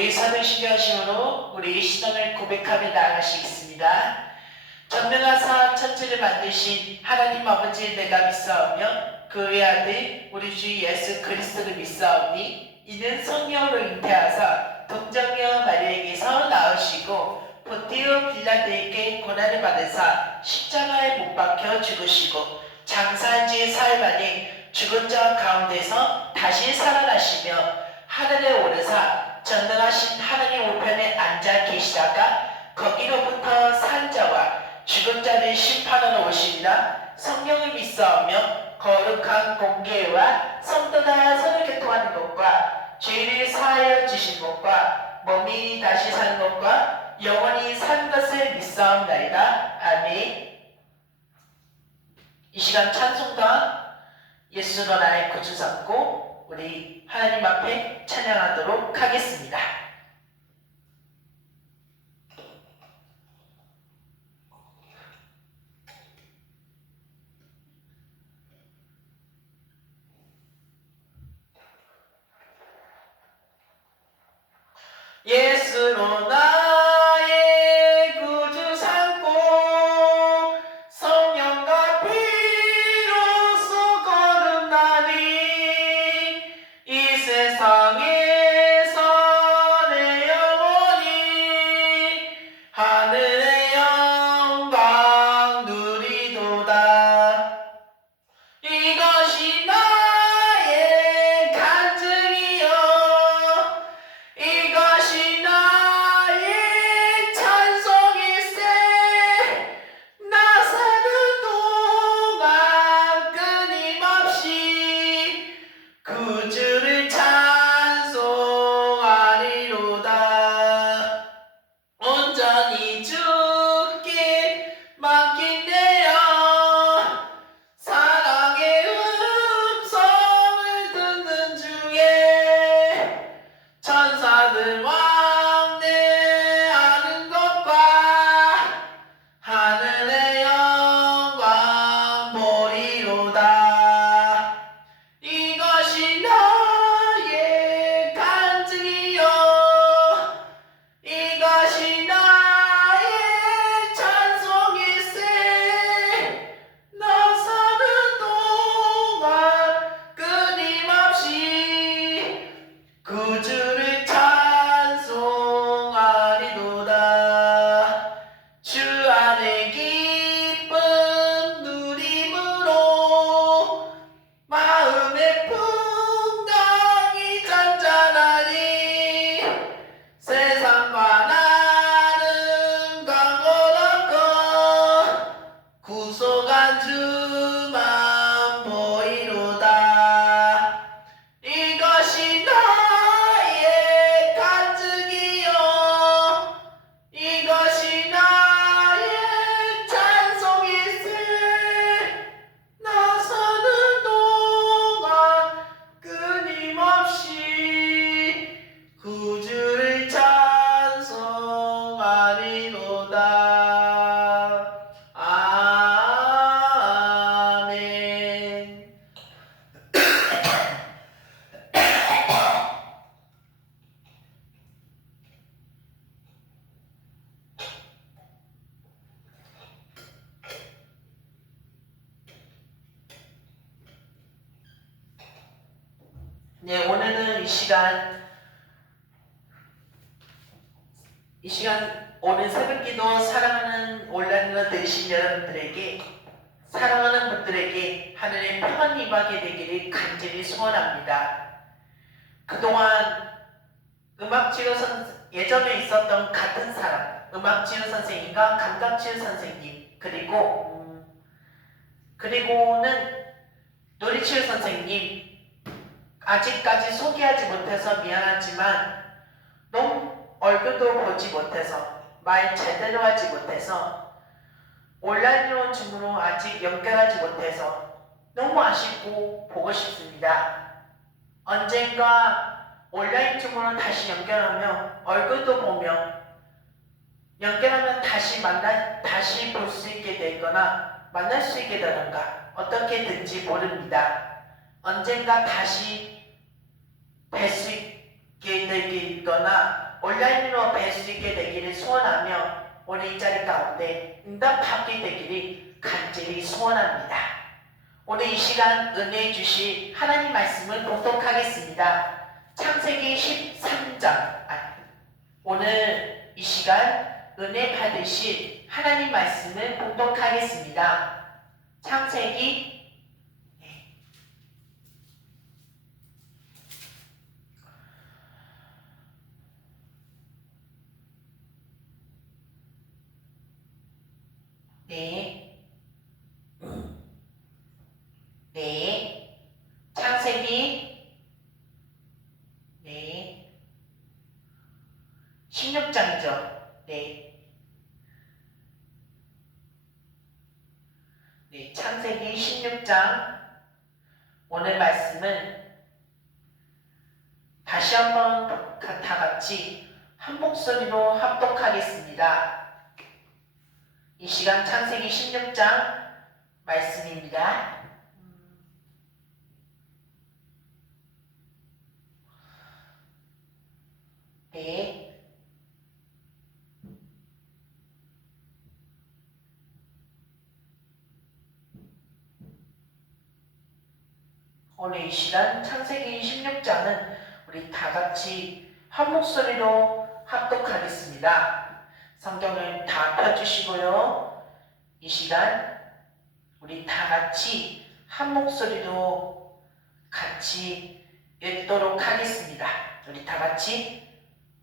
우리 사도신경심으로 우리 신앙을 고백하며 나아가시겠습니다. 전능하사 천지를 만드신 하나님 아버지의 내가 믿사오며 그 외아들 우리 주 예수 그리스도를 믿사오니 이는 성령으로 잉태하사 동정녀 마리아에게서 나으시고 본디오 빌라도에게 고난을 받으사 십자가에 못 박혀 죽으시고 장사한 지 사흘 만에 죽은 자 가운데서 다시 살아나시며 하늘에 오르사 전능하신 하나님 우편에 앉아 계시다가 거기로부터 산 자와 죽은 자를 심판하러 오시리라. 성령을 믿사오며 거룩한 공개와 성도가 서로 교통하는 것과 죄를 사하여 주신 것과 몸이 다시 사는 것과 영원히 산 것을 믿사옵나이다. 아멘. 이 시간 찬송가 예수로 나의 구주 삼고 우리 하나님 앞에 찬양하도록 하겠습니다. 예수로 나의 구주 삼고 성령과 피로써 거듭나니 이 세상에서 내 영혼이 하늘의 영광 누리도다. 이것이 나의 간증이요 이것이 나의 찬송일세. 나 사는 동안 끊임없이 구주를 찬송하리로다. 온전히 주께 맡긴대요. 사랑의 음성을 듣는 중에 천사들 왕래하는 것과 하늘의 영광 보리로다. 이것이 나의 간증이요 이것이 나의 찬송일세. 나 사는 동안 끊임없이 구주를 찬송하리로다. 주 안에 기쁨 누림으로 마음의 풍랑이 잔잔하니 세상과 나는 강건하고 구속한 주만 보이로다. 이것이 나의 간증이요 이것이 나의 찬송일세. 나 사는 동안 끊임없이 구주를 찬송하리로다. 아멘. 네, 오늘은 이 시간 오늘 새벽기도 사랑하는 온라인으로 들으신 여러분들에게 사랑하는 분들에게 하늘의 평안이 임하게 되기를 간절히 소원합니다. 그동안 예전에 있었던 같은 사람 음악치유 선생님과 감각치유 선생님 그리고는 놀이치유 선생님 아직까지 소개하지 못해서 미안하지만 너무 얼굴도 보지 못해서 말 제대로 하지 못해서 온라인으로 줌으로 아직 연결하지 못해서 너무 아쉽고 보고 싶습니다. 언젠가 온라인 줌으로 다시 연결하며 얼굴도 보며 연결하면 다시 볼 수 있게 되거나 만날 수 있게 되던가 어떻게든지 모릅니다. 언젠가 다시 뵐 수 있게 되길 드리거나 온라인으로 뵐 수 있게 되기를 소원하며 오늘 이 자리 가운데 응답하게 되기를 간절히 소원합니다. 오늘 이 시간 은혜 주실 하나님 말씀을 봉독하겠습니다. 창세기 13장. 오늘 이 시간 은혜 받으실 하나님 말씀을 봉독하겠습니다. 창세기 창세기 16장이죠. 창세기 16장 오늘 말씀은 다시 한번 다 같이 한 목소리로 합독하겠습니다. 이 시간 창세기 16장 말씀입니다. 오늘 이 시간 창세기 16장은 우리 다 같이 한 목소리로 합독하겠습니다. 성경을 다 펴주시고요. 이 시간 우리 다 같이 한 목소리로 같이 읽도록 하겠습니다. 우리 다 같이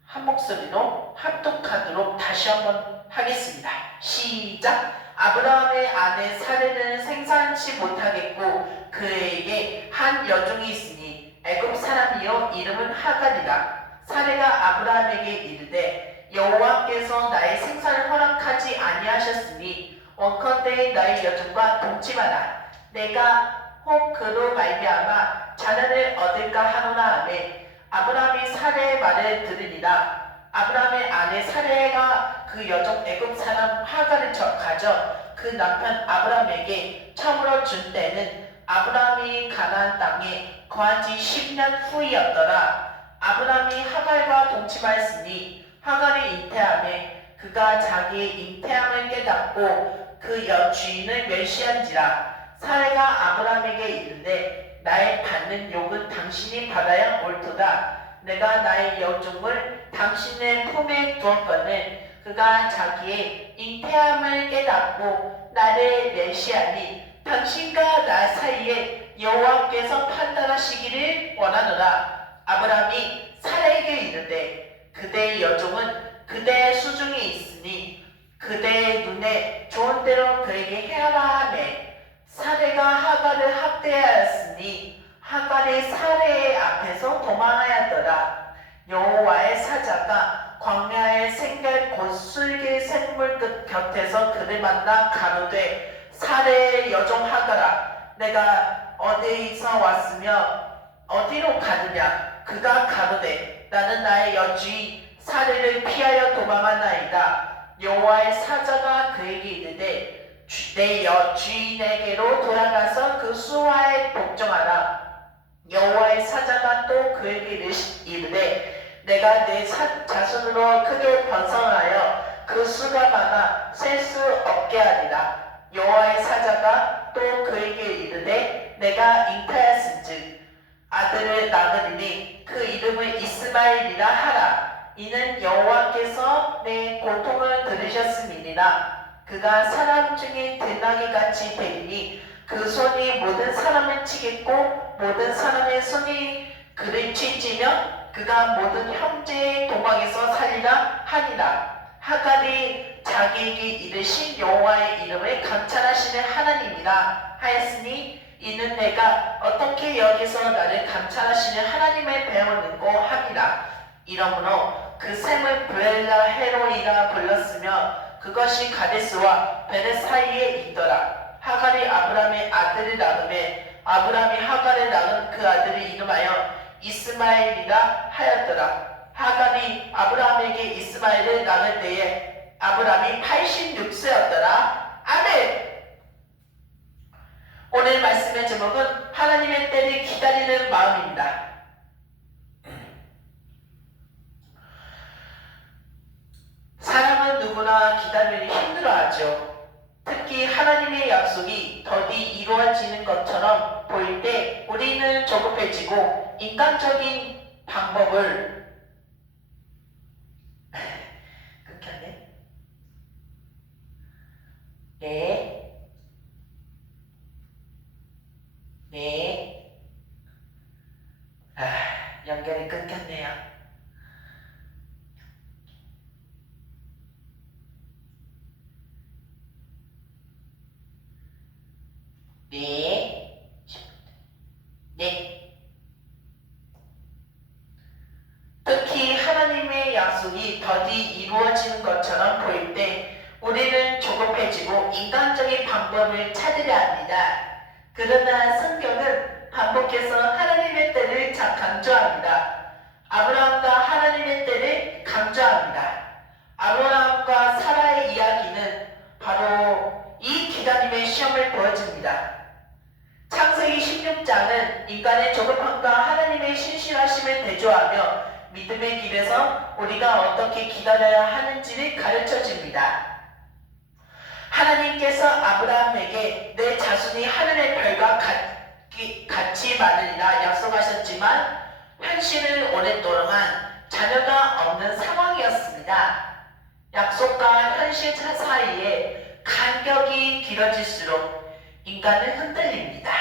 한 목소리로 합독하도록 다시 한번 하겠습니다. 시작! 아브라함의 아내 사레는 생산치 못하겠고 그에게 한 여종이 있으니 애굽 사람이요 이름은 하갈이라. 사레가 아브라함에게 이르되 여호와께서 나의 생산을 허락하지 아니하셨으니 원컨대 나의 여종과 동침하라. 내가 혹 그로 말미암아 자녀를 얻을까 하노라 하매 아브라함이 사레의 말을 들으니라. 아브라함의 아내 사레가 그 여종 애굽 사람 하갈을 가져 그 남편 아브라함에게 처음으로 준 때는 아브라함이 가나안 땅에 거한 지 10년 후이었더라. 아브라함이 하갈과 동침하였으니 하갈이 잉태하매 그가 자기의 잉태함을 깨닫고 그 여주인을 멸시한지라. 사레가 아브라함에게 이르되 나의 받는 욕은 당신이 받아야 옳도다. 내가 나의 여종을 당신의 품에 두었거늘 그가 자기의 잉태함을 깨닫고 나를 멸시하니 당신과 나 사이에 여호와께서 판단하시기를 원하노라. 아브라함이 사라에게 이르되 그대의 여종은 그대의 수중에 있으니 그대의 눈에 좋은 대로 그에게 행하라 하매 사레가 하갈을 학대하였으니 하갈이 사레의 앞에서 도망하였더라. 여호와의 사자가 광야의 생결 곧 술길 샘물 끝 곁에서 그를 만나 가로되 사레의 여종 하갈아 내가 어디서 왔으며 어디로 가느냐. 그가 가로되 나는 나의 여주인 사레를 피하여 도망하나이다. 여호와의 사자가 그에게 이르되 내 여주인에게로 돌아가서 그 수하에 복종하라. 여호와의 사자가 또 그에게 이르되 내가 내 자손으로 크게 번성하여 그 수가 많아 셀 수 없게 하리라. 여호와의 사자가 또 그에게 이르되 내가 잉태하였은즉 아들을 낳으리니 그 이름을 이스마엘이라 하라. 이는 여호와께서 내 고통을 들으셨음이니라. 그가 사람 중에 들나귀같이 되리니 그 손이 모든 사람을 치겠고 모든 사람의 손이 그를 치지며 그가 모든 형제의 도망에서 살리라 하니라. 하갈이 자기에게 이르신 여호와의 이름을 감찰하시는 하나님이라 하였으니 이는 내가 어떻게 여기서 나를 감찰하시는 하나님을 배우는고 함이라. 이러므로 그 샘을 브엘라 헤로이라 불렀으며 그것이 가데스와 베레 사이에 있더라. 하갈이 아브라함의 아들을 낳음에 아브라함이 하갈을 낳은 그 아들의 이름하여 이스마엘이라 하였더라. 하갈이 아브라함에게 이스마엘을 낳을 때에 아브라함이 86세였더라. 아멘. 오늘 말씀의 제목은 하나님의 때를 기다리는 마음입니다. 너무나 기다리기 힘들어하죠. 특히 하나님의 약속이 더디 이루어지는 것처럼 보일 때 우리는 조급해지고 인간적인 방법을 끊겼네. 네. 연결이 끊겼네요. 네. 네. 특히 하나님의 약속이 더디 이루어지는 것처럼 보일 때 우리는 조급해지고 인간적인 방법을 찾으려 합니다. 그러나 성경은 반복해서 하나님의 때를 강조합니다. 아브라함과 하나님의 때를 강조합니다. 아브라함과 사라의 이야기는 바로 이 기다림의 시험을 보여줍니다. 창세기 16장은 인간의 조급함과 하나님의 신실하심을 대조하며 믿음의 길에서 우리가 어떻게 기다려야 하는지를 가르쳐줍니다. 하나님께서 아브라함에게 내 자손이 하늘의 별과 같이 많으리라 약속하셨지만 현실은 오랫동안 자녀가 없는 상황이었습니다. 약속과 현실 사이에 간격이 길어질수록 인간은 흔들립니다.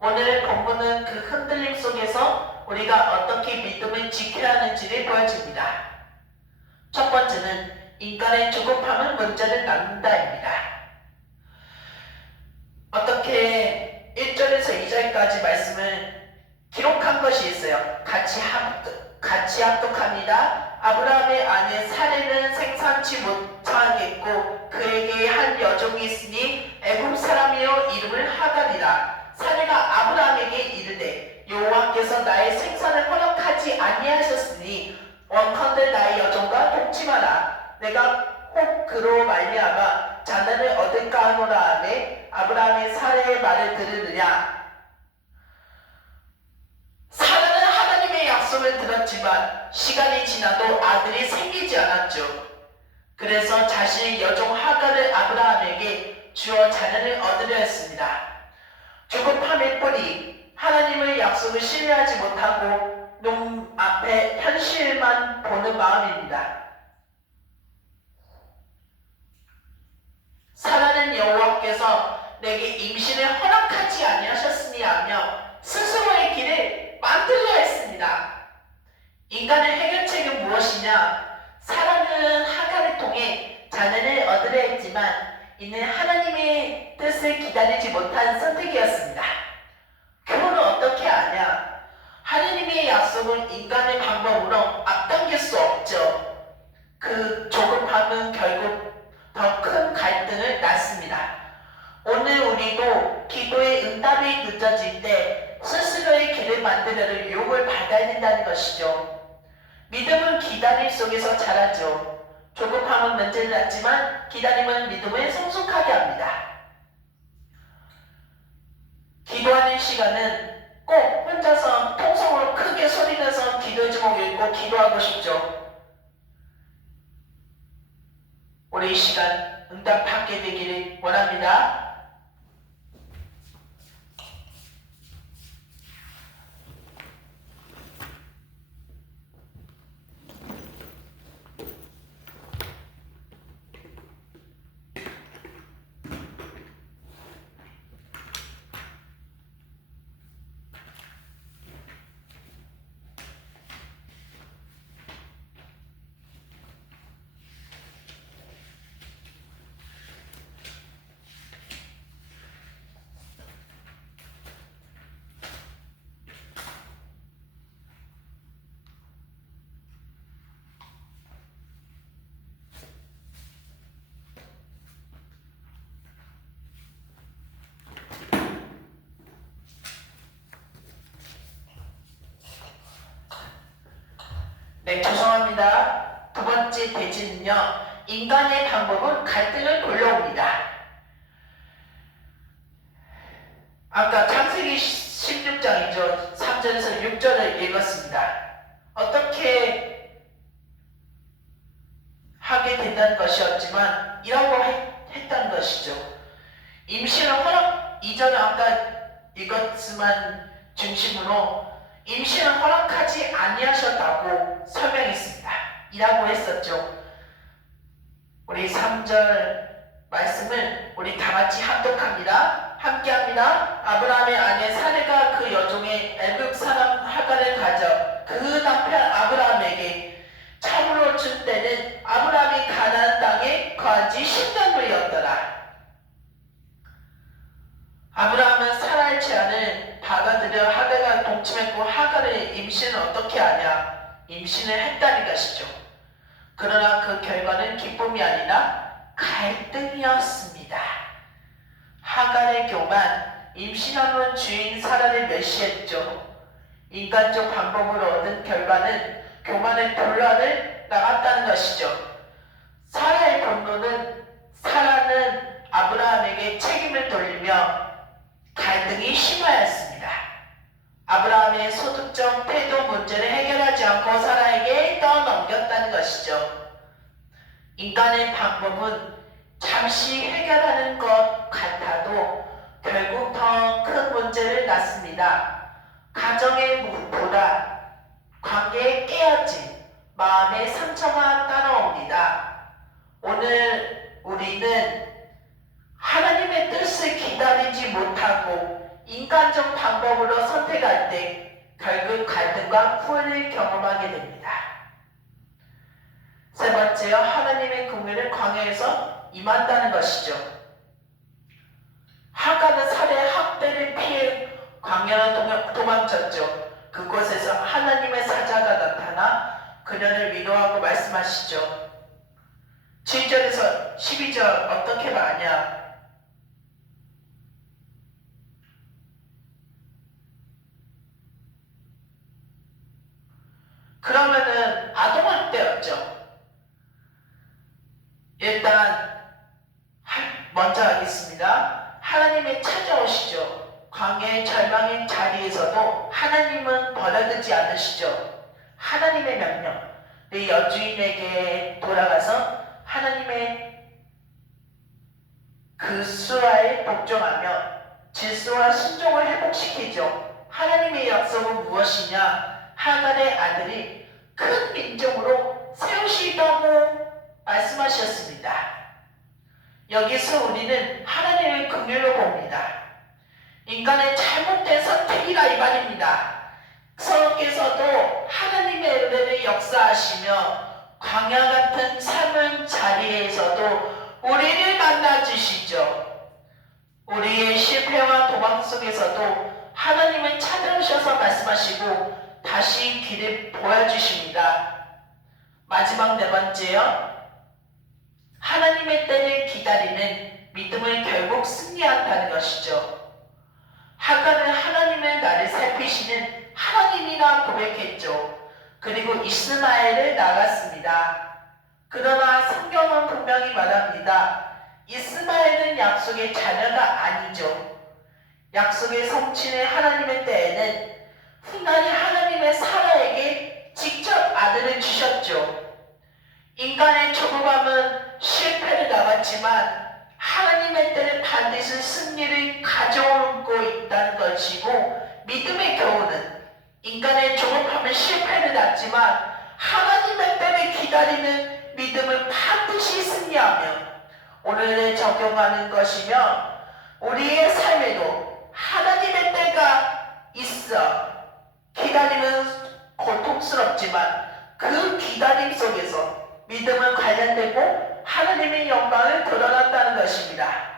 오늘 본문은 그 흔들림 속에서 우리가 어떻게 믿음을 지켜야 하는지를 보여줍니다. 첫 번째는 인간의 조급함은 문제를 낳는다입니다. 어떻게 1절에서 2절까지 말씀을 기록한 것이 있어요. 같이 합독합니다. 아브라함의 아내 사레는 생산치 못하겠고 그에게 한 여종이 있으니 애굽 사람이요 이름을 하갈이라. 사레가 아브라함에게 이르되 여호와께서 나의 생산을 허락하지 아니하셨으니 원컨대 나의 여종과 동침하라. 내가 혹 그로 말미암아 자녀를 얻을까 하노라 하매 아브라함이 사레의 말을 들으느냐. 사라는 하나님의 약속을 들었지만 시간이 지나도 아들이 생기지 않았죠. 그래서 자신의 여종 하갈을 아브라함에게 주어 자녀를 얻으려 했습니다. 조급함의 뿌리, 하나님의 약속을 신뢰하지 못하고 눈앞에 현실만 보는 마음입니다. 사라는 여호와께서 내게 임신을 허락하지 아니하셨으니 하며 스스로의 길을 만들려 했습니다. 인간의 해결책은 무엇이냐? 사라는 하갈을 통해 자녀를 얻으려 했지만 이는 하나님의 뜻을 기다리지 못한 선택이었습니다. 그거는 어떻게 아냐? 하나님의 약속은 인간의 방법으로 앞당길 수 없죠. 그 조급함은 결국 더 큰 갈등을 낳습니다. 오늘 우리도 기도의 응답이 늦어질 때 스스로의 길을 만들려는 유혹을 받아야 된다는 것이죠. 믿음은 기다림 속에서 자라죠. 조급함은 문제를 낳지만 기다림은 믿음을 성숙하게 합니다. 기도하는 시간은 꼭 혼자서 통성으로 크게 소리내서 기도 제목 읽고 기도하고 싶죠. 우리 이 시간 응답받게 되기를 원합니다. 네, 죄송합니다. 두 번째 대지는요, 인간의 방법은 갈등을 불러옵니다. 아까 창세기 16장이죠. 3절에서 6절을 읽었습니다. 어떻게 하게 된다는 것이 것이었지만 이라고 했다는 것이죠. 임신을 허락, 이전에 아까 이것만 중심으로 임신을 허락하지 아니하셨다고 설명했습니다. 이라고 했었죠. 우리 3절 말씀을 우리 다같이 합독합니다. 함께합니다. 아브라함의 아내 사레가 그 여종의 애굽 사람 하갈을 가져 그 남편 아브라함에게 참으로 준 때는 아브라함이 가나안 땅에 거한 지 10년 후였더라. 아브라함은 사라의 제안을 받아들여 하갈과 동침했고 하갈의 임신을 어떻게 하냐? 임신을 했다는 것이죠. 그러나 그 결과는 기쁨이 아니라 갈등이었습니다. 하갈의 교만, 임신한 후 주인 사라를 멸시했죠. 인간적 방법으로 얻은 결과는 교만의 분란을 낳았다는 것이죠. 사라의 분노는 사라는 아브라함에게 책임을 돌리며 갈등이 심하였습니다. 아브라함의 소득적 태도 문제를 해결하지 않고 사라에게 떠넘겼다는 것이죠. 인간의 방법은 잠시 해결하는 것 같아도 결국 더 큰 문제를 낳습니다. 가정의 불화, 관계의 깨어짐, 마음의 상처가 따라옵니다. 오늘 우리는 하나님의 뜻을 기다리지 못하고 인간적 방법으로 선택할 때 결국 갈등과 후회를 경험하게 됩니다. 세 번째요, 하나님의 긍휼을 광야에서 임한다는 것이죠. 하갈은 살해 학대를 피해 광야로 도망쳤죠. 그곳에서 하나님의 사자가 나타나 그녀를 위로하고 말씀하시죠. 7절에서 12절 어떻게 말하냐? 그러면은 아동학대였죠. 일단 먼저 하겠습니다. 하나님이 찾아오시죠. 광야의 절망의 자리에서도 하나님은 버려두지 않으시죠. 하나님의 명령, 내 여주인에게 돌아가서 하나님의 그 수하에 복종하며 질서와 신종을 회복시키죠. 하나님의 약속은 무엇이냐? 하갈의 아들이 큰 민족으로 세우시다고 말씀하셨습니다. 여기서 우리는 하나님의 긍휼로 봅니다. 인간의 잘못된 선택이라 이 말입니다. 성께서도 하나님의 은혜를 역사하시며 광야 같은 삶의 자리에서도 우리를 만나주시죠. 우리의 실패와 도망 속에서도 하나님을 찾아오셔서 말씀하시고 다시 길을 보여주십니다. 마지막 네 번째요. 하나님의 때를 기다리는 믿음을 결국 승리한다는 것이죠. 하갈은 하나님의 나를 살피시는 하나님이라 고백했죠. 그리고 이스마엘을 낳았습니다. 그러나 성경은 분명히 말합니다. 이스마엘은 약속의 자녀가 아니죠. 약속의 성취는 하나님의 때에는 훗날 하나님의 사라에게 직접 아들을 주셨죠. 인간의 조급함은 실패를 낳았지만 하나님의 때는 반드시 승리를 가져오고 있다는 것이고, 믿음의 교훈은 인간의 조급함은 실패를 낳지만 하나님의 때를 기다리는 믿음을 반드시 승리하며 오늘에 적용하는 것이며, 우리의 삶에도 하나님의 때가 있어 기다림은 고통스럽지만 그 기다림 속에서 믿음은 관련되고 하나님의 영광을 드러난다는 것입니다.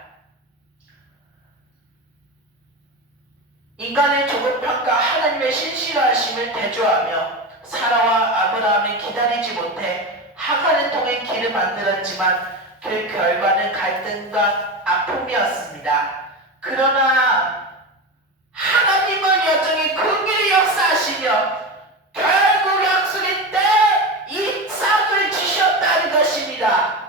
인간의 조급함과 하나님의 신실하심을 대조하며 사라와 아브라함이 기다리지 못해 하갈을 통해 길을 만들었지만 그 결과는 갈등과 아픔이었습니다. 그러나 하나님은 여전히 긍휼히 역사하시며 결국 약속의 때 이삭을 주셨다는 것입니다.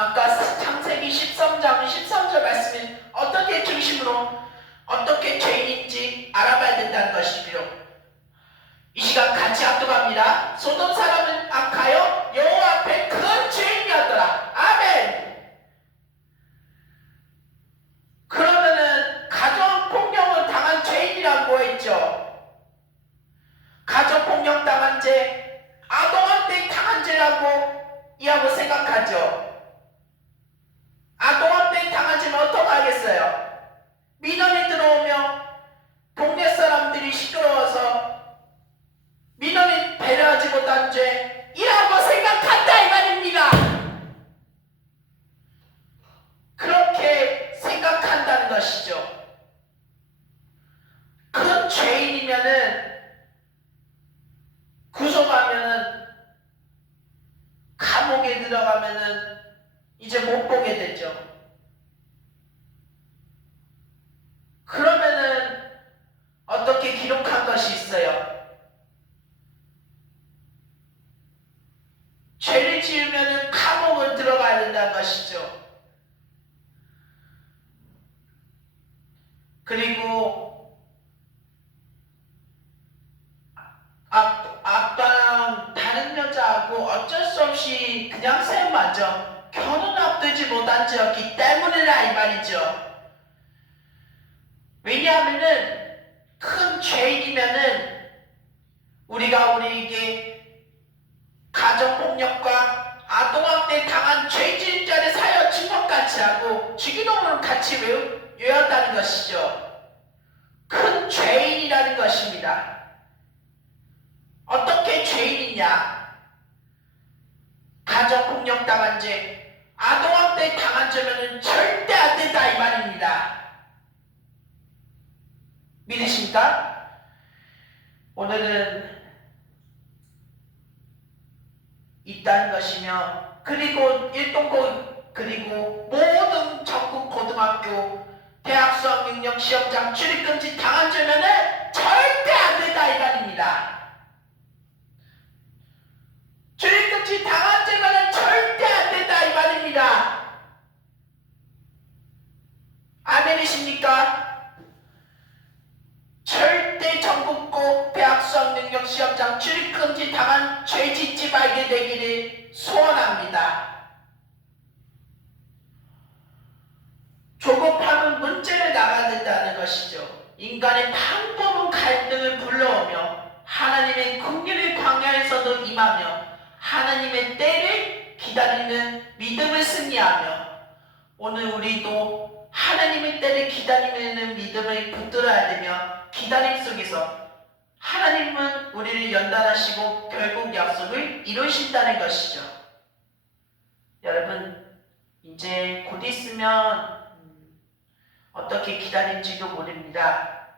아까 창세기 13장 13절 말씀은 어떻게 중심으로 어떻게 죄인인지 알아봐야 된다는 것이고요. 이 시간 같이 합독합니다. 소돔 사람은 악하여 여호와 앞에 큰 죄인이었더라. 아멘. 그러면은 가정폭력을 당한 죄인이라고 했죠. 가정폭력 당한 죄, 아동학대 당한 죄라고 이하고 생각하죠. 아동학대 당하지만 어떡하겠어요? 민원이 들어오면 동네 사람들이 시끄러워서 민원이 배려하지 못한 죄이라고 생각한다 이 말입니다. 그렇게 생각한다는 것이죠. 큰 죄인이면은 구속하면은 감옥에 들어가면은 이제 못 보게 되죠. 그러면은 어떻게 기록한 것이 있어요? 죄를 지으면은 감옥을 들어가야 된다는 것이죠. 그리고 아빠랑 다른 여자하고 어쩔 수 없이 그냥 셈 맞죠. 결혼 앞두지 못한 지였기 때문이라 이 말이죠. 왜냐하면은 큰 죄인이면은 우리가 우리에게 가정폭력과 아동학대 당한 죄진 자를 사여 증언같이 하고 주기도문을 같이 외웠다는 것이죠. 큰 죄인이라는 것입니다. 어떻게 죄인이냐? 가정폭력 당한 죄, 아동학대 당한 죄면은 절대 안 된다 이 말입니다. 믿으십니까? 오늘은 있다는 것이며 그리고 일동고 그리고 모든 전국 고등학교 대학 수학능력 시험장 출입금지 당한 죄면은 절대 안 된다 이 말입니다. 출입금지 당한 죄면은 절대 안 된다 이 말입니다. 아멘이십니까? 절대 전국고 대학 수학능력 시험장 출입금지 당한 죄 짓지 말게 되기를 소원합니다. 조급함은 문제를 나가야 된다는 것이죠. 인간의 방법은 갈등을 불러오며 하나님의 긍휼의 광야에서도 임하며 하나님의 때를 기다리는 믿음을 승리하며 오늘 우리도 하나님의 때를 기다리는 믿음을 붙들어야 되며 기다림 속에서 하나님은 우리를 연단하시고 결국 약속을 이루신다는 것이죠. 여러분 이제 곧 있으면 어떻게 기다릴지도 모릅니다.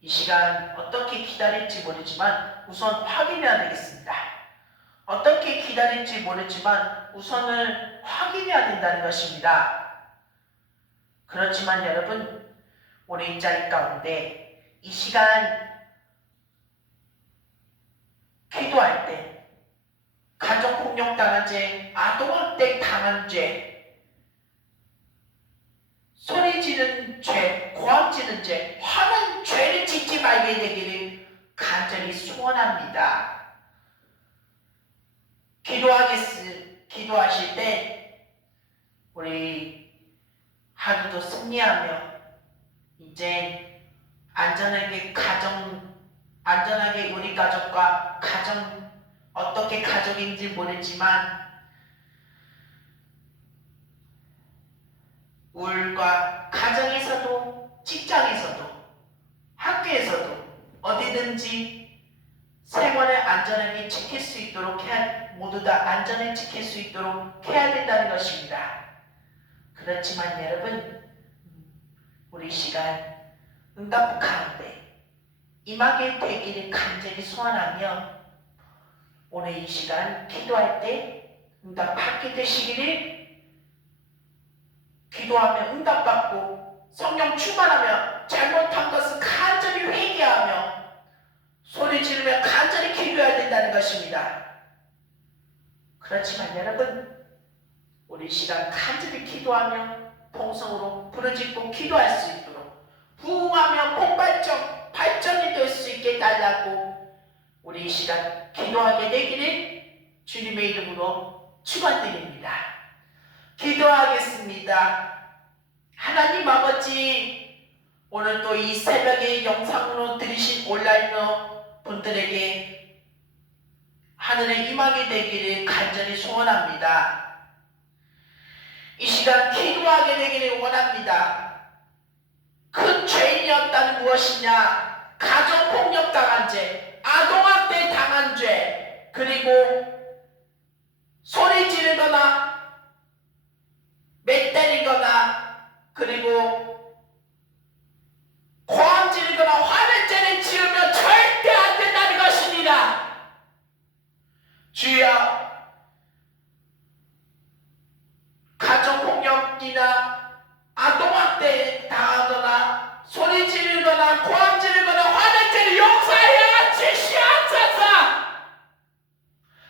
이 시간 어떻게 기다릴지 모르지만 우선 확인해야 되겠습니다. 어떻게 기다릴지 모르지만 우선은 확인해야 된다는 것입니다. 그렇지만 여러분 우리 이 자리 가운데 이 시간 기도할 때 가정폭력 당한 죄, 아동학대 당한 죄, 소리 지른 죄, 고함 지른 죄, 화는 죄를 짓지 말게 되기를 간절히 소원합니다. 기도하실 때 우리 하루도 승리하며 이제 안전하게 우리 가족과 가정 어떻게 가족인지 모르지만 우울과 가정에서도 직장에서도 학교에서도 어디든지 생활을 안전하게 지킬 수 있도록 모두 다 안전을 지킬 수 있도록 해야 된다는 것입니다. 그렇지만 여러분 우리 시간 응답 가운데 임하게 되기를 간절히 소원하며 오늘 이 시간 기도할 때 응답받게 되시기를 기도하며 응답받고 성령 충만하며 잘못한 것은 간절히 회개하며 소리 지르며 간절히 기도해야 된다는 것입니다. 그렇지만 여러분 우리 이 시간 간절히 기도하며 통성으로 부르짖고 기도할 수 있도록 부흥하며 발전이 될 수 있게 달라고 우리 이 시간 기도하게 되기를 주님의 이름으로 축원드립니다. 기도하겠습니다. 하나님 아버지, 오늘 또 이 새벽에 영상으로 들으신 온라인러 분들에게 하늘의 임하게 되기를 간절히 소원합니다. 이 시간 기도하게 되기를 원합니다. 큰 죄인이었다는 무엇이냐? 가정폭력 당한 죄, 아동학대 당한 죄, 그리고 소리 지르거나 매 때리거나 그리고 고함 지르거나 화낼 죄를 지으면 절대 안 된다는 것입니다. 주여, 가정폭력이나 아동학대 당하거나 소리 지르거나 고함 지르거나 화낼 죄를 용서하여 주시옵소서.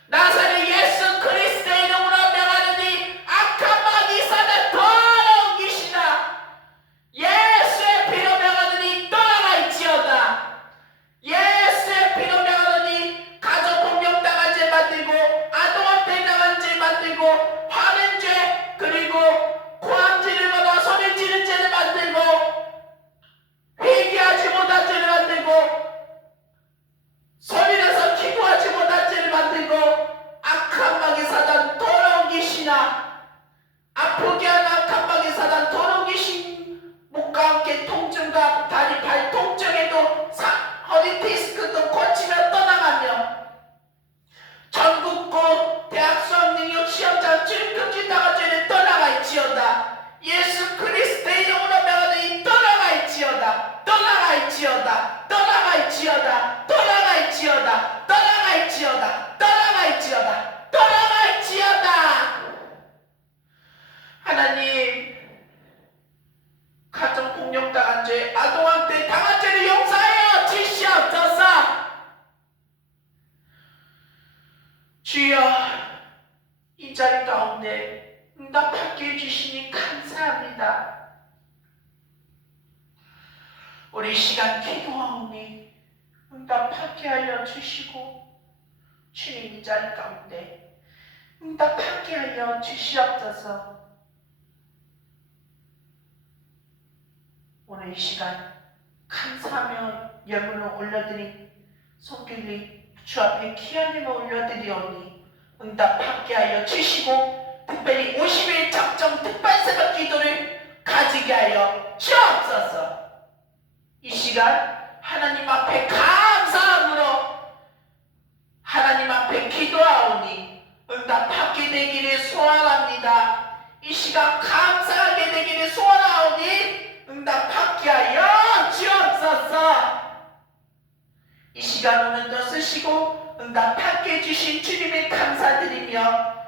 나사렛 예수 그리스도의 이름으로 명하노니 악한 마귀 사단 더러운 귀신아, 예수의 피로 명하노니 떠나갈지어다. 예수의 피로 명하노니 가정폭력 당한 죄 만들고 아동학대 당한 죄 만들고 화낸 죄 그리고 고함 지르거나 소리 지른 죄를 만들고 회개하지 못한 죄를 만들고 소리내서 기도하지 못한 죄를 만들고 악한 마귀 사단 더러운 귀신아, 아프게 하는 악한 마귀 사단 더러운 귀신, 목과 함께 통증과 다리 발 통증에도 허리 디스크도 고치며 떠나가며 전국고 대학 수학 능력 시험장 출금지 당한 죄를 떠나갈지어다. 예수 그리스도의 이름으로 명하노니 떠나갈지어다. 떠나갈지어다. 떠나갈지어다. 떠나갈지어다. 떠나갈지어다. 떠나갈지어다. 떠나갈지어다. 하나님, 가정폭력 당한 죄, 아동학대 당한 죄를 용서하여 주시옵소서. 주여, 이 자리 가운데 응답하게 해주시니 감사합니다. 우리 시간 기도하오니 응답하게 하여 주시고, 주님 이 자리 가운데 응답하게 하여 주시옵소서. 오늘 이 시간 감사하며 예물을 올려드린 손길이 주 앞에 귀한 힘을 올려드리오니 응답하게 하여 주시고, 특별히 50일 작정 특별 새벽 기도를 가지게 하여 주옵소서. 이 시간 하나님 앞에 감사함으로 하나님 앞에 기도하오니 응답하게 되기를 소원합니다. 이 시간 감사하게 되기를 소원하오니 응답하게 하여 주옵소서. 이 시간 오늘도 쓰시고 응답하게 해주신 주님을 감사드리며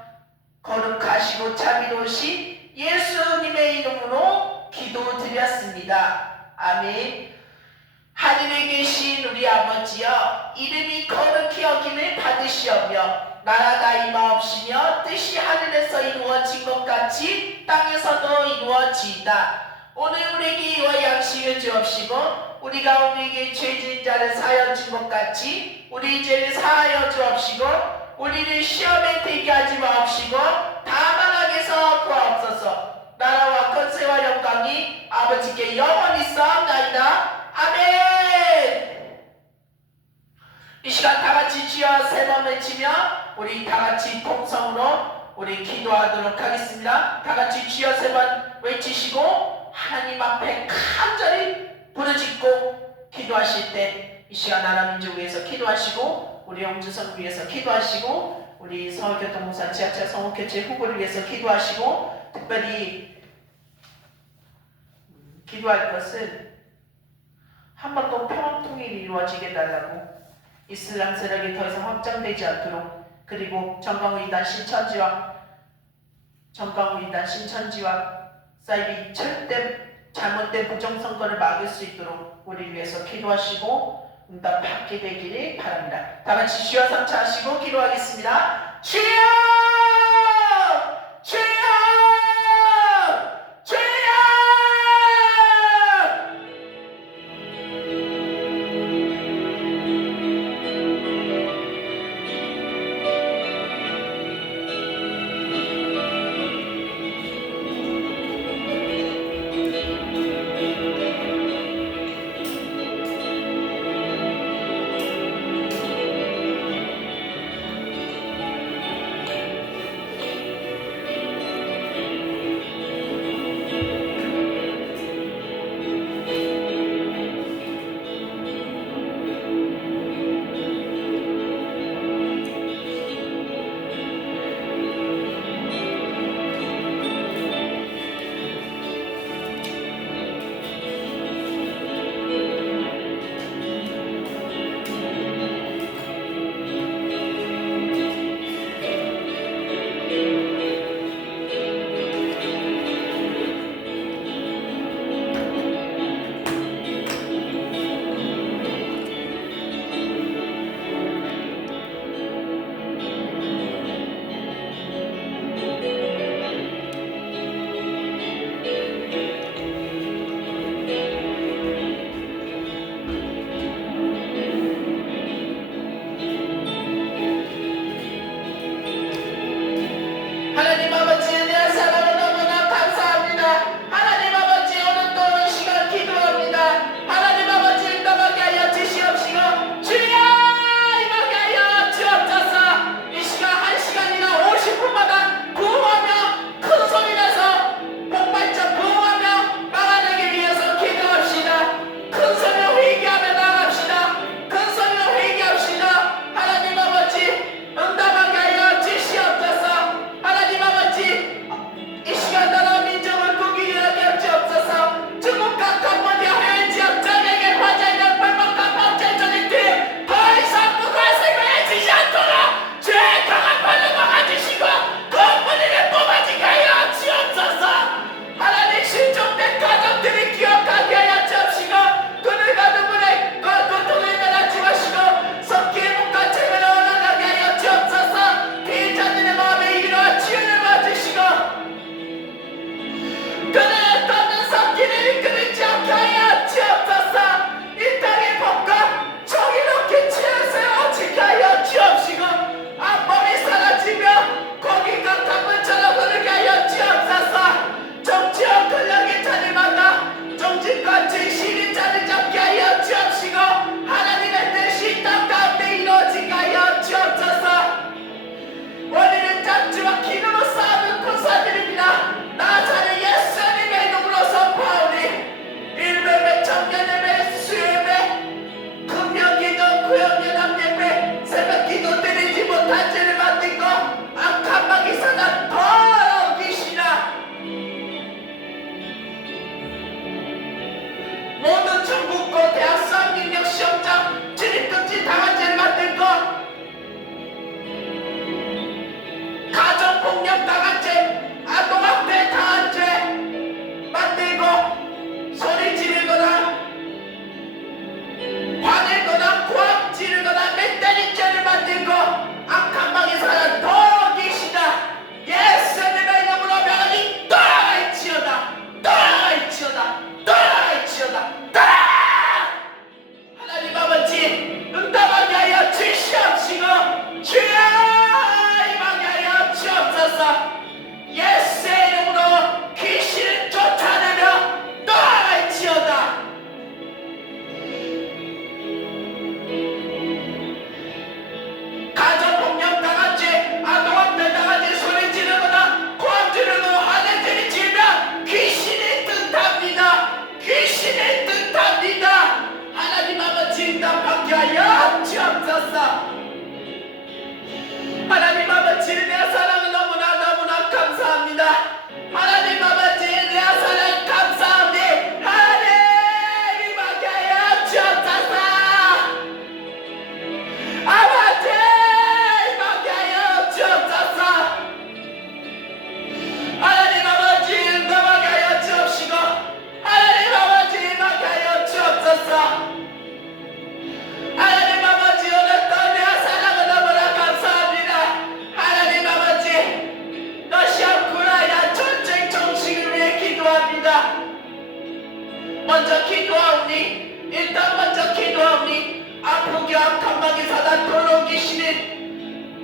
거룩하시고 자비로우신 예수님의 이름으로 기도드렸습니다. 아멘. 하늘에 계신 우리 아버지여, 이름이 거룩히 여김을 받으시오며 나라가 임하옵시며 뜻이 하늘에서 이루어진 것 같이 땅에서도 이루어지이다. 오늘 우리에게 이와 양식을 주옵시고 우리가 우리에게 죄진 자를 사하여 준 것 같이 우리 죄를 사하여 주옵시고 우리를 시험에 들게 하지 마옵시고 다만 악에서 구하옵소서. 나라와 권세와 영광이 아버지께 영원히 쌓옵나이다. 아멘. 이 시간 다같이 주여 세 번 외치며 우리 다같이 통성으로 우리 기도하도록 하겠습니다. 다같이 주여 세 번 외치시고 하나님 앞에 간절히 부르짖고 기도하실 때 이 시간 나라 민족 위해서 기도하시고 우리 영주성 위해서 기도하시고 우리 서울교통공사 지하철 성옥교체 후보를 위해서 기도하시고 특별히 기도할 것은 한 번 더 평화통일이 이루어지게 해달라고, 이슬람 세력이 더 이상 확장되지 않도록, 그리고 정강우 이단 신천지와 사이비 절대 잘못된 부정선거를 막을 수 있도록 우리 위해서 기도하시고 응답받게 되기를 바랍니다. 다같이 주여 삼차하시고 기도하겠습니다. 주여! 주여!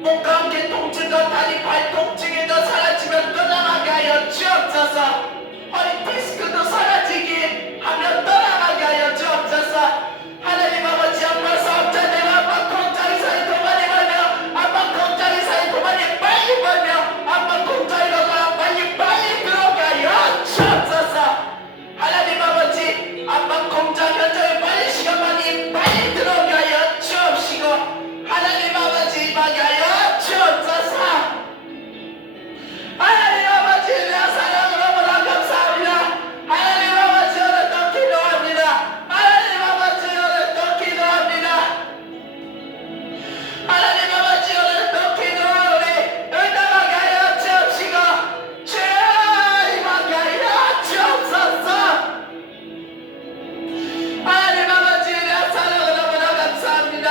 목과 함께 통증과 다리 발 통증에도 사라지면 떠나가게 하여 주옵소서. 허리 디스크도 사라지게 하며 떠나가게 하여 주옵소서. 하나님 아버지 아빠 사업자들 아빠 공장에서의 도만이 벌며 아빠 공장에서의 도만이 빨리 벌며 아빠 공장에서가 빨리 들어오게 하여 주옵소서. 하나님 아버지 아빠 공장 현장에 빨리 시간만이 빨리 들어오게 하여 주옵시고 하나님 아버지 임하게 하여 주옵소서. 하나님 아버지 내 사랑으로 너무나 감사합니다. 하나님 아버지 오늘도 기도합니다. 하나님 아버지 오늘도 기도합니다. 하나님 아버지 오늘도 기도하오니 응답하게 하여 주옵시고 주여 임하게 하여 주옵소서. 하나님 아버지 내 사랑으로 너무나 감사합니다.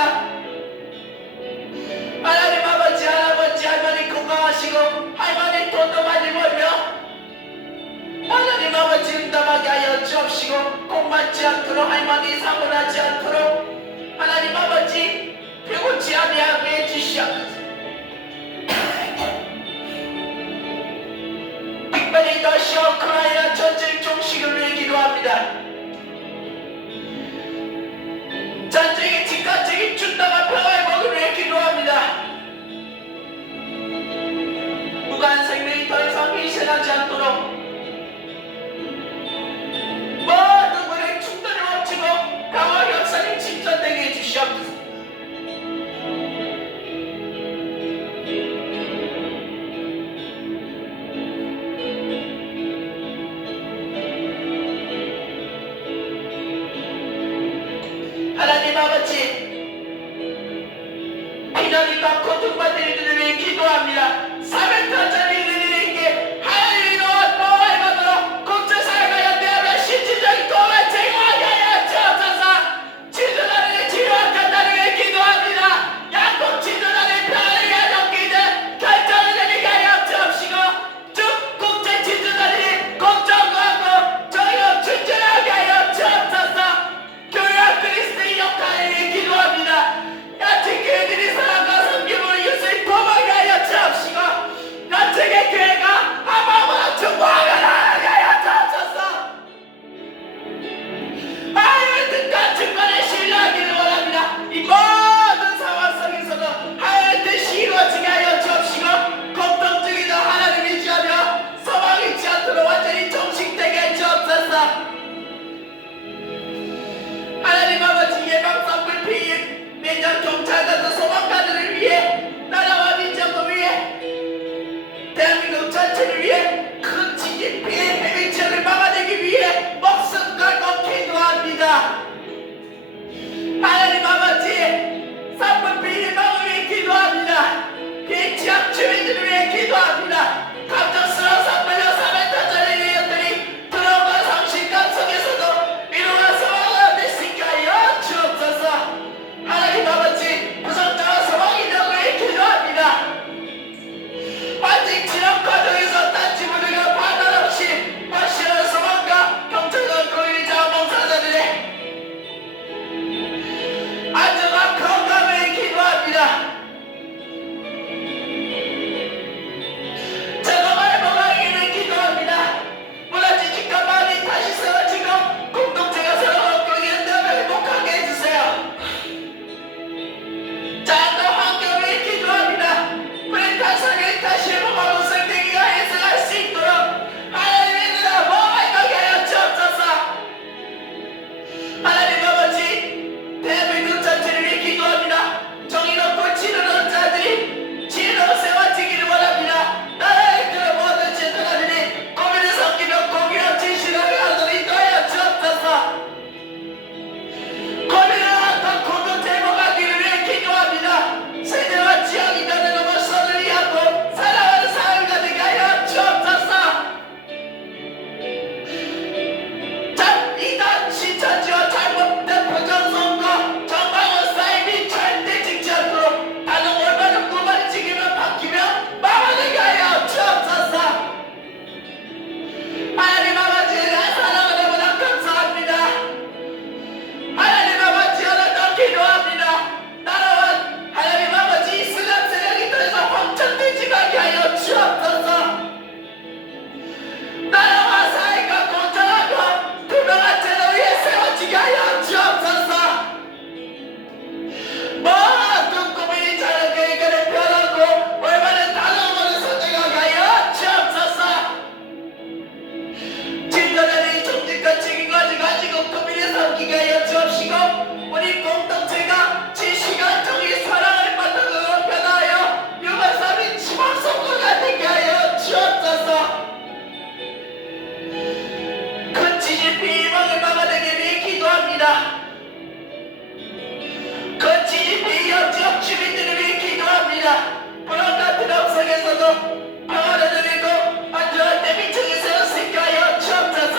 하나님 아버지 할아버지 할머니 건강하시고 할머니 돈도 많이 벌며 하나님 아버지 응답하게 하여 주옵시고 꼭 맞지 않도록 할머니 사고나지 않도록 하나님 아버지 배고치 아니하게 해주시옵소서. 특별히 러시아 우크라이나 전쟁 종식을 위해 기도합니다. 전쟁의 직간적인 준다가 평화의 복을 위해 기도합니다. 무관 생명이 더 이상 희생하지 않도록 모든 것의 충돌을 멈추고 평화 역사를 진전되게 해주시옵소서. 하나님 아버지 피난이 받고 등받는 이들을 위해 기도합니다. 사면타전 이들에게 하나님과 보호를 받도록 국제사회가 연대하며 실질적인 도움을 제공하게 하여 주옵소서. 지도자들의 치료와 간단을 위해 기도합니다. 양국 지도자들의 평화를 위한 용기들 결정을 내리게 하여 주옵시고 즉 국제 지도자들이 공정하고 정의로 준전하게 하여 주옵소서. 교회와 그리스도의 역할을 위해 기도합니다. 야채 교회들이 사랑과 섬김으로 이웃을 도망게 하여 주옵시고 야채의 교회가 한마음으로 중보하며 나아가게 하여 주옵소서. 하나님의 뜻과 증거를 신뢰하기를 원합니다. 이 모든 상황 속에서도 하나님의 뜻이 이루어지게 하여 주옵시고 공동적이도 하나님 의지하며 소망 잃지 않도록 완전히 종식되게 해 주옵소서. 하나님 아버지 예방선물 피임 내년 경찰관과 소방관들을 위해 나라와 민족을 위해 대한민국 전체를 위해 큰 지진 피해 해외 지역을 막아내기 위해 목숨 걸고 기도합니다. 하나님 아버지 산불 피해 막을 위해 기도합니다. 피해 지역 주민들을 위해 기도합니다. 감정스러운 산불과 사면타전의 위협들이 들어오는 상실감 속에서도 이루어서 소망을 수 있게 하여 주옵소서. 하나님 아버지 부상자와 소망인을 위해 기도합니다. 아직 지역 과정에서 단지부들과 판단 없이 확실한 소망과 경찰과 고위자 봉사자들의 안전과 건강을 기도합니다. 주민들을 위해 기도합니다. 불안 같은 함성에서도 평안을 누리고 안전한 때 미청에 세웠으니까 하여 주옵소서.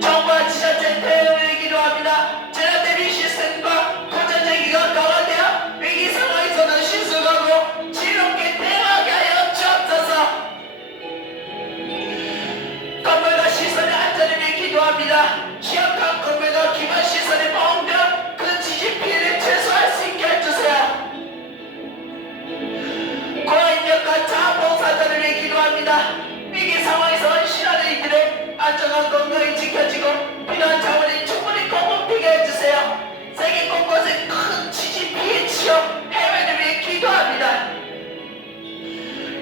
정부와 지자체 대응을 위해 기도합니다. 재난 대비 시스템과 고전제기가 강화되어 위기 상황에서는 신속하고 지혜롭게 대응하게 하여 주옵소서. 건물과 시설의 안전을 위해 기도합니다. 취약한 건물과 기반 시설의 보험과 그 지진 피해를 최소화할 수 있게 해주세요. 고인력과 자원봉사자를 위해 기도합니다. 위기 상황에서 헌신하는 이들의 안전한 건강이 지켜지고 필요한 자원이 충분히 공급되게 해주세요. 세계 곳곳에 큰 지진 피해 지역 해외를 위해 기도합니다.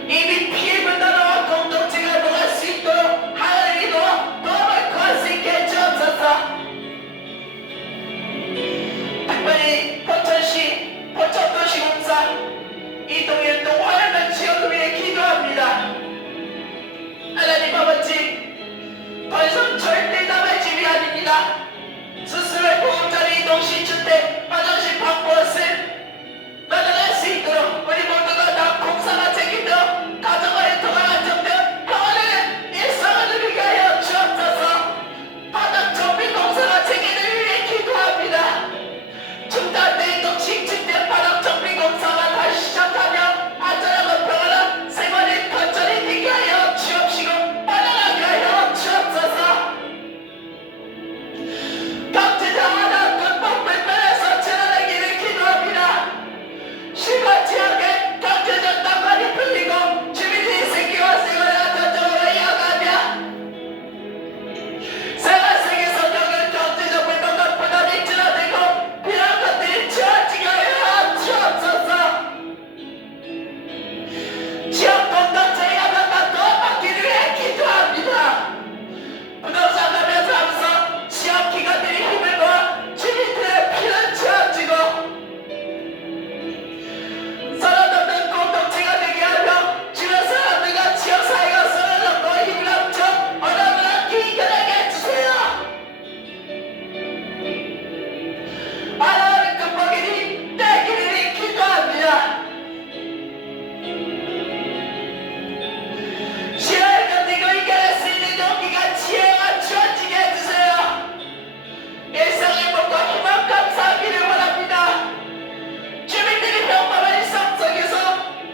이미 피해를 나눠와 공동체가 녹을 수 있도록 하늘이 도와 도움을 구할 수 있게 해주옵소서. 특별히 포천시 포천도시공사 이동일동 화양면 지역을 위해 기도합니다. 하나님 아버지, 더 이상 절대 남의 집이 아닙니다. 스스로의 보험자리 이동시주택 화장실 방법을 마련할 수 있도록 우리 모두가 다 공사가 책임져 가정과의 통화 안정된 평안을 일상을 누리게 하여 주옵소서. 바닥 정비 공사가 책임을 위해 기도합니다. 중단된 이동시주택 바닥 정비 공사가 다시 시작하며 안전하고 평안한 생활의 건전이 되게 하여 주옵시고 마련하게 하여 주옵소서. 경제적 하나 극복 불편에서 재난하기를 기도합니다. 실과치 않게 경제적 난관이 풀리고 주민들이 생계와 생활을 안정적으로 이어가며 생활 속에서 겪은 경제적 불만과 부담이 줄어들고 필요한 것들이 채워지게 하여 주옵소서. 지역 공동체의 야망과 도움받기를 위해 기도합니다. 부동산 가면서 하면서 지역 기관들이 힘을 모아 주민들의 피를 채워주고 서로 돕는 공동체가 되게 하며 주변 사람들과 지역사회가 서로 돕고 힘을 합쳐 어려움을 함께 이겨내게 해주세요. 하나님의 극복이 되기를 기도합니다. 시간을 견디고 이겨낼 수 있는 용기가 지혜가 주어지게 해주세요. 일상의 행복과 희망 감사하기를 원합니다. 주민들이 평범한 일상 속에서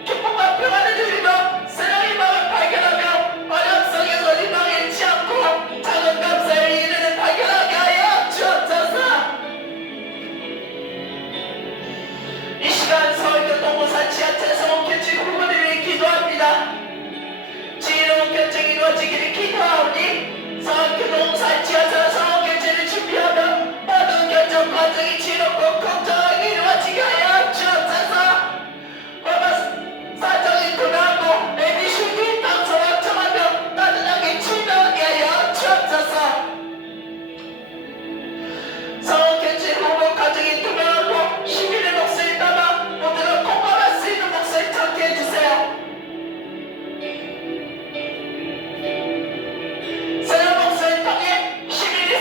기쁨과 평안을 누리며 새로운 희망을 발견하며 어려움 속에서 희망을 잃지 않고 작은 감사의 이르를 발견하게 하여 주옵소서. 이 시간 서울교 동부산 지하철 성원교체 후보를 위해 기도합니다. 지혜로운 결정이 이루어지기를 기도하오니 서울교동산 지하철 성원교체를 준비하며 모든 결정 과정이 지혜롭고 공정하게 이루어지게 하여 주옵소서. 사정이 분하고 애비슈기 당소와 정하며 따뜻하게 출명하게 하여 주옵소서. 성원교체 후보 과정이 투명하고 시민의 목소리를 담아 모두가 공감할 수 있는 목소리 찾게 해주세요. 새로운 목소리를 통해 시민의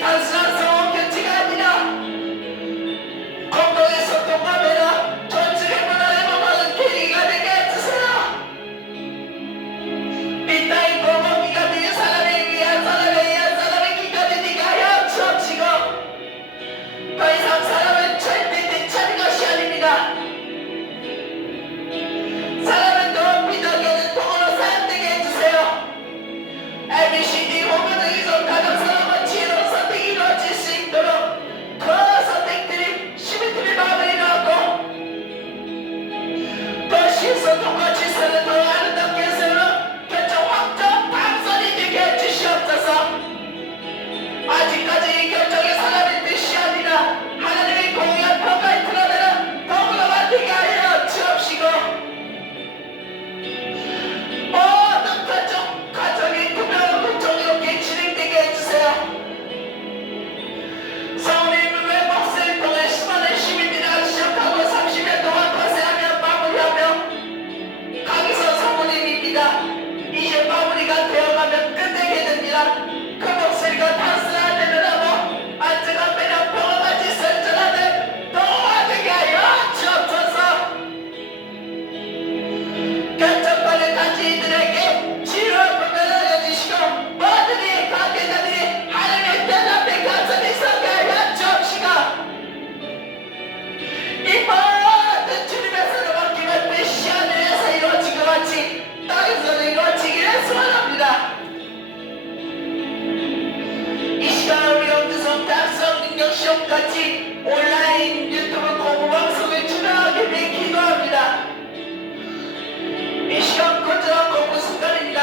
이것이 단순한 상황 견지가 아니라 공동에서 동감해라 전직의 문화를 먹어가는 계기가 되게 해주세요. 이 땅의 공공기가 되는 사람을 위한 사람의 기가 되니까 하여 주옵시고 더 이상 사람은 절대 대체하는 것이 아닙니다. 사람은 더 비덕에는 통으로 사용되게 해주세요. ABCD 혹은 의존 가정사람과 지혜로운 선택이 이루어질 수 있도록 그러한 선택들이 시민들의 마음을 이루었고 더 신선통과 질서를 더 아름답게 세우는 결정 확정 당선이 되게 해주시옵소서. 아직까지 이 결정의 사람의 뜻이 아니라 하나님의 공의한 평가에 드러내는 더불어 만들게 하여 주옵시고 모든 결정 과정이 투명하고 정의롭게 진행되게 해주세요. 서울의 문외 박스를 통해 수많은 시민들이 시작하고 30년 동안 거세하며 마무리하며 강희선 사모님입니다. 이제 마무리가 되어가면 끝내게 됩니다. 그 목소리가 단순한 내면하고 안정한 매력 평화가 질서를 전하는 동화되게 하여 주옵소서. 결정권을 가진 이들에게 지혜로운 분별을 알려주시고 모든 관계자들이 하나님의 뜻 앞에 감사를 서게 하여 주옵시고 이 모든 주님의 손을 맡기면 뜻이 하늘에서 이루어진 것 같이 땅에서도 이루어지기를 소원합니다. 이 시간 우리 영주성 달성 능력시험같이 온라인 유튜브 공부방송을 출연하기 위해 기도합니다. 이 시간 꾸준한 공부 습관입니다.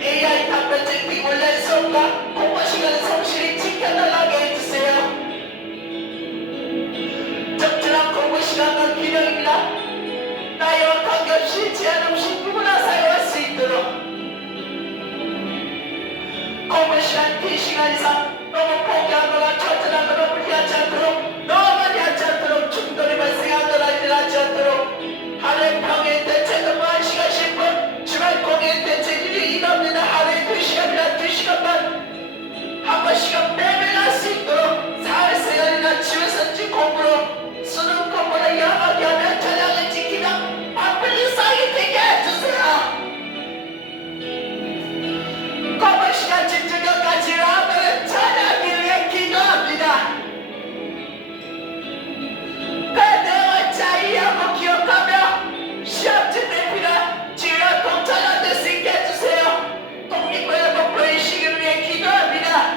AI 답변책 비 온라인 수업과 공부 시간을 성실히 지켜나가게 해주세요. 적절한 공부 시간과 균형입니다. 나이와 관계없이 제한 없이 누구나 사용할 수 있도록 공부 시간 2시간 이상 너무 포기하거나 철저하거나 무리하지 않도록 너무 많이 하지 않도록 충돌이 발생하거나 일어나지 않도록 하루에 평일 대체도 1시간 10분 주말 공일 대체일이 이럽니다. 하루에 2시간이나 2시간만 한 번씩은 매일 할 수 있도록 사회생활이나 지휘선지 공부로 수능 공부를 영하게 하며 전형을 지키며 바쁜 일상이 되게 해주세요. 공부 시간 집중력까지 하면 전하기 위해 기도합니다. 배대와 자이하고 기억하며 시험지 대피나 지휘와 동참할 수 있게 해주세요. 독립과의 목표의 시기를 위해 기도합니다.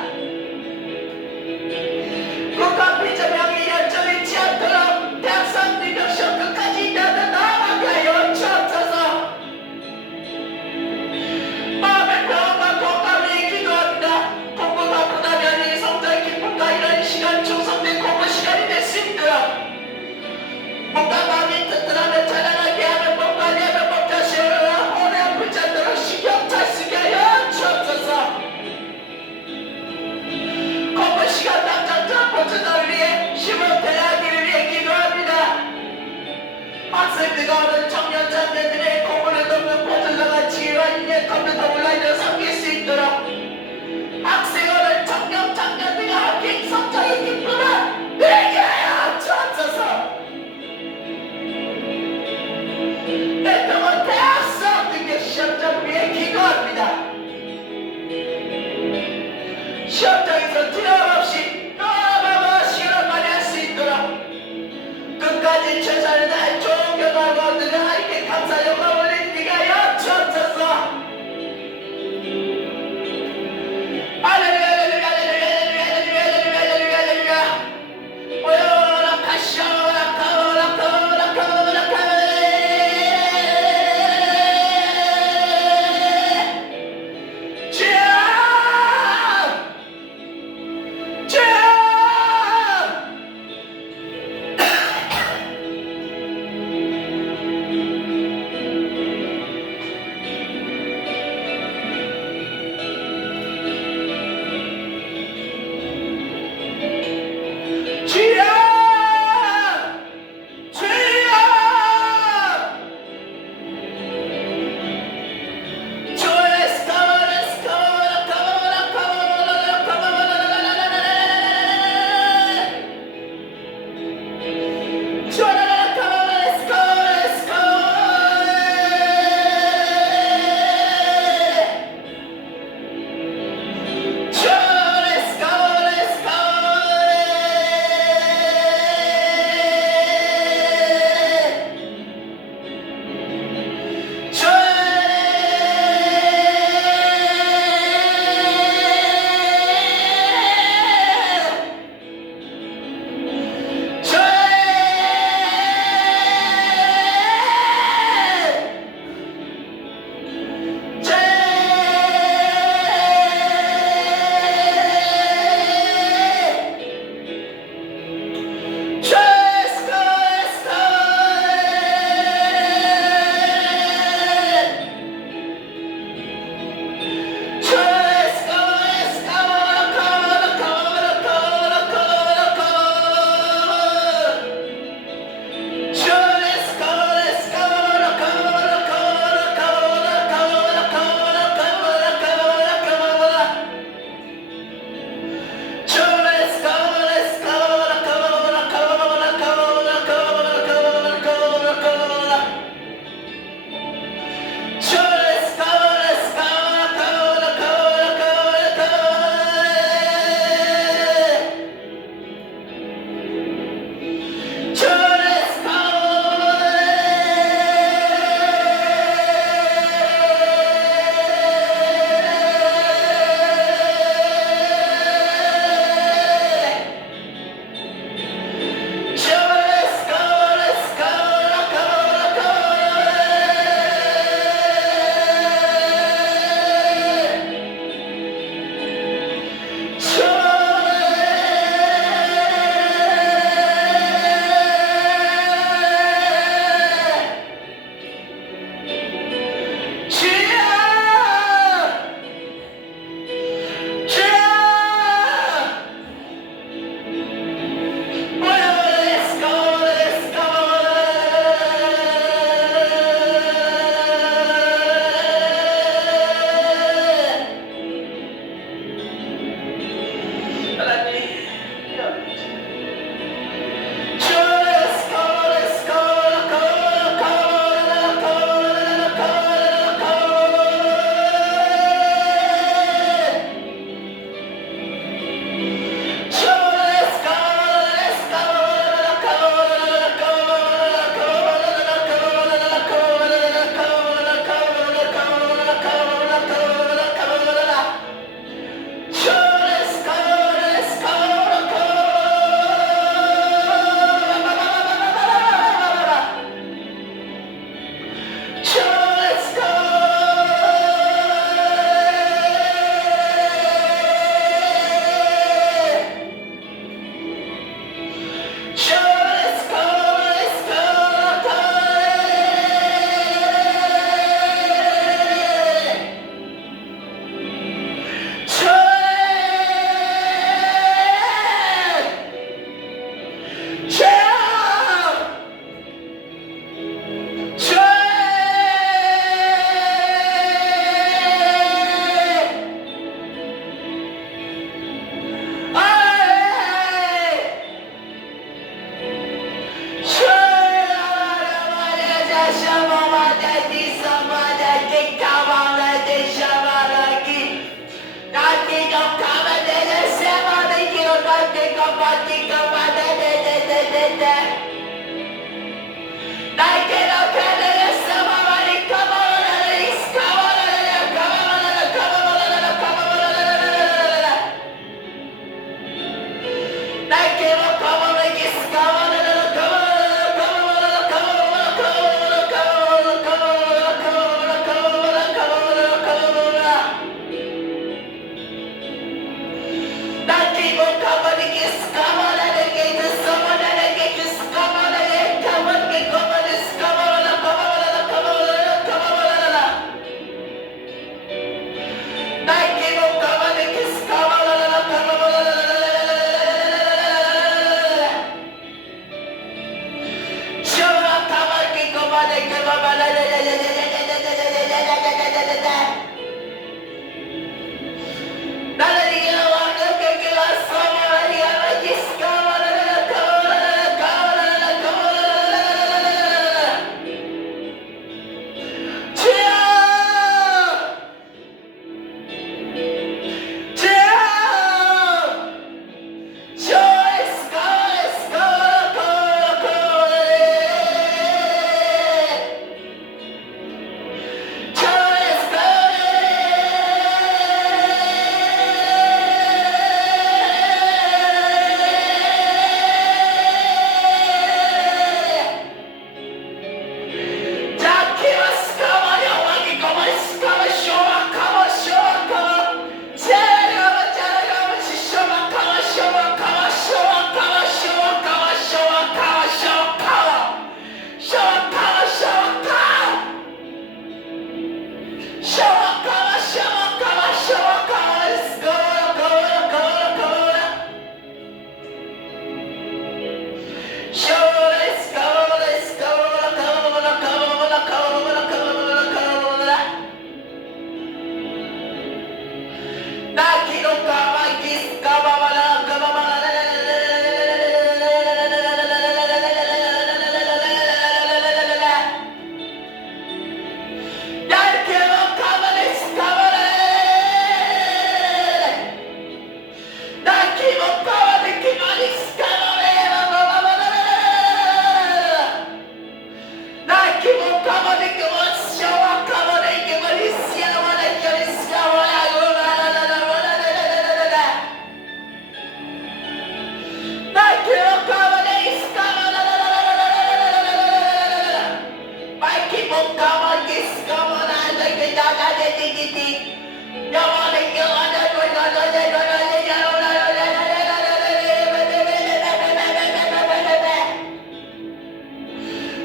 국가 비전형의 열정을 잃지 않도록 대학생 능력시험 끝까지 인하는 나아가게 하여 주옵소서. 마음의 평안과 건강을 위해 기도합니다. 공부 바쁘다면 이 성장 기쁨과 이런 시간 충성된 공부 시간이 될 수 있도록 뭔가 마음이 튼튼하며 찬양하게 하는 몸과 내면 몸자 시원하라 혼에 아프지 않도록 신경 잘 쓰게 하여 주옵소서. 공부 시간 당장 보존을 위해 시범 대학기를 위해 기도합니다. 학생들과 어른 청년 자녀들의 공부를 돕는 보존자가 지혜와 인내 컴퓨터 온라인을 섬길 수 있도록 학생 어른 청년 자녀들과 함께 성장의 기쁨을 누리게 하여 주옵소서. 대통령 대학생 등의 시험장을 위해 기도합니다. 시험장에서 틀림없이 너무나 시험을 많이 할 수 있도록 끝까지 최선을 다해 좋은 결과를 얻으려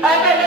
I